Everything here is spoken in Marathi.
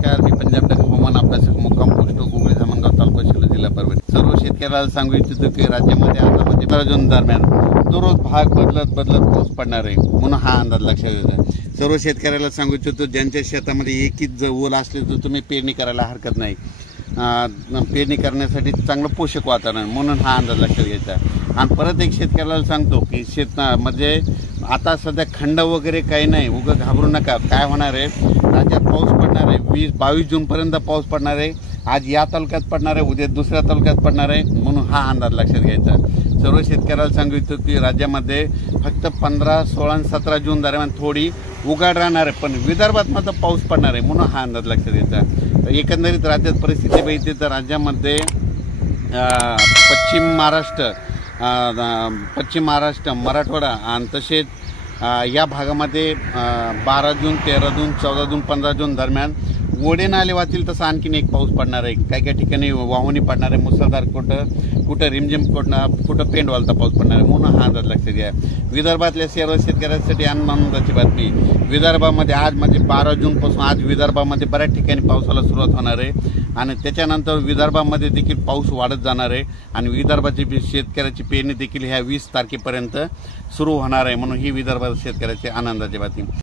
नमस्कार, मी पंजाब टक हवामान अभ्यासक मुक्काम पोस्ट गुगळी धामणगाव तालुका शिल्लोड जिल्हा परभणी। सर्व शेतकऱ्याला सांगू इच्छितो की राज्यामध्ये आता 15 जून दरम्यान दररोज भाग बदलत पाऊस पडणार आहे, म्हणून हा अंदाज लक्षात घ्यायचा। सर्व शेतकऱ्याला सांगू इच्छितो ज्यांच्या शेतामध्ये एकच ओल असले तर तुम्ही पेरणी करायला हरकत नाही। पेरणी करण्यासाठी चांगलं पोषक वातावरण, म्हणून हा अंदाज लक्षात घ्यायचा। आणि परत एक शेतकऱ्याला सांगतो की म्हणजे आता सध्या खंड वगैरे काही नाही, उगाच घाबरू नका। काय होणार आहे, राज्यात पाऊस पडणार आहे, 20-22 जूनपर्यंत पाऊस पडणार आहे। आज या तालुक्यात पडणार आहे, उद्या दुसऱ्या तालुक्यात पडणार आहे, म्हणून हा अंदाज लक्षात घ्यायचा। सर्व शेतकऱ्याला सांगू इच्छितो की राज्यामध्ये फक्त 15, 16 आणि 17 जून दरम्यान थोडी उघाड राहणार आहे, पण विदर्भात मात्र पाऊस पडणार आहे, म्हणून हा अंदाज लक्षात घ्यायचा। एकंदरीत राज्यात परिस्थिती बघितली तर राज्यामध्ये पश्चिम महाराष्ट्र, मराठवाडा आणि तसेच या भागामध्ये 12 जून, 13 जून, 14 जून, 15 जून दरम्यान ओढे नाले वाहतील तसं आणखीन एक पाऊस पडणार आहे। काही ठिकाणी वाहुणी पडणार आहे, मुसळधार, कुठं रिमझिम, कुठं पेंड वालता पाऊस पडणार आहे, म्हणून हा अंदाज लक्षात घ्या। विदर्भातल्या सर्व शेतकऱ्यांसाठी आनंदाची बातमी, विदर्भामध्ये आज म्हणजे 12 जूनपासून आज विदर्भामध्ये बऱ्याच ठिकाणी पावसाला सुरुवात होणार आहे आणि त्याच्यानंतर विदर्भामध्ये देखील पाऊस वाढत जाणार आहे आणि विदर्भाची शेतकऱ्याची पेरणी देखील ह्या 20 तारखेपर्यंत सुरू होणार आहे, म्हणून ही विदर्भात शेतकऱ्याची आनंदाची बातमी।